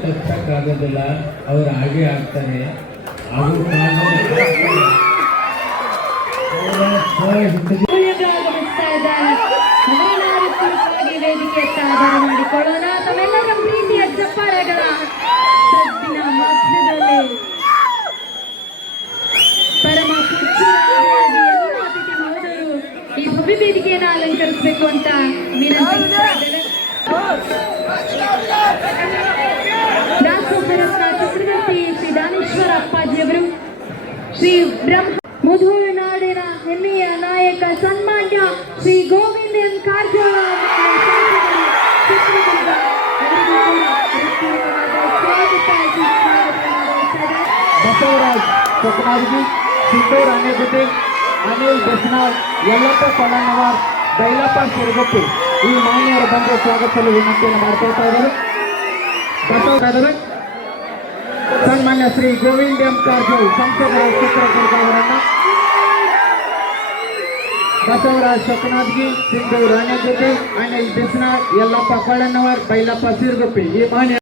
ಮಾಡೋಕ್ಕಾಗೋದಿಲ್ಲ ಅವ್ರು ಹಾಗೆ ಆಗ್ತಾರೆ. ಮಾಡಿಕೊಳ್ಳೋಣ ಸದ್ದಿನ ಮಧ್ಯದಲ್ಲಿ ಪರಮ ಈ ಅಲಂಕರಿಸಬೇಕು ಅಂತ ಇದ್ದೇವೆ ದಾಸೋಹ ರತ್ನ ಚಕ್ರವರ್ತಿ ಶ್ರೀ ದಾನೇಶ್ವರ ಅಪ್ಪಾಜಿಯವರು ಶ್ರೀ ಬ್ರಹ್ಮ ಮುಧೋಳ ನಾಡಿನ ಹೆಮ್ಮೆಯ ನಾಯಕ ಸನ್ಮಾನ್ಯ ಶ್ರೀ ಗೋವಿಂದ ಎಂ ಕಾರಜೋಳ ಬಸವರಾಜ್ ಕೊಕನಾರ್ಗಿ ಅನಿಲ್ ಬಸ್ನಾಳ್ ಯಲ್ಲಪ್ಪ ಪಳನ್ನವಾರ್ ಬೈಲಪ್ಪ ಸಿರುಗುಪ್ಪಿ ಈ ಮಾನ್ಯರು ಬಂದು ಸ್ವಾಗತಿಸಲು ವಿನಂತಿಯನ್ನು ಮಾಡ್ಕೊಳ್ತಾ ಇದ್ದಾರೆ. ಬಸವರಾಜರು ಸನ್ಮಾನ್ಯ ಶ್ರೀ ಗೋವಿಂದ ಎಂ ಕಾರಜೋಳ್ ಸಂಸದರ ಚಿತ್ರದುರ್ಗ ಅವರನ್ನ ಬಸವರಾಜ್ ಕೊಕನಾದ್ಗಿ ಸಿಂಧೂರ್ ಅನೆಗುಡ್ಡಿ ಅನಿಲ್ ಬೆಸ್ನಾಳ್ ಯಲ್ಲಪ್ಪ ಪಳನ್ನವಾರ್ ಬೈಲಪ್ಪ ಸಿರುಗುಪ್ಪಿ ಈ ಮಾನ್ಯ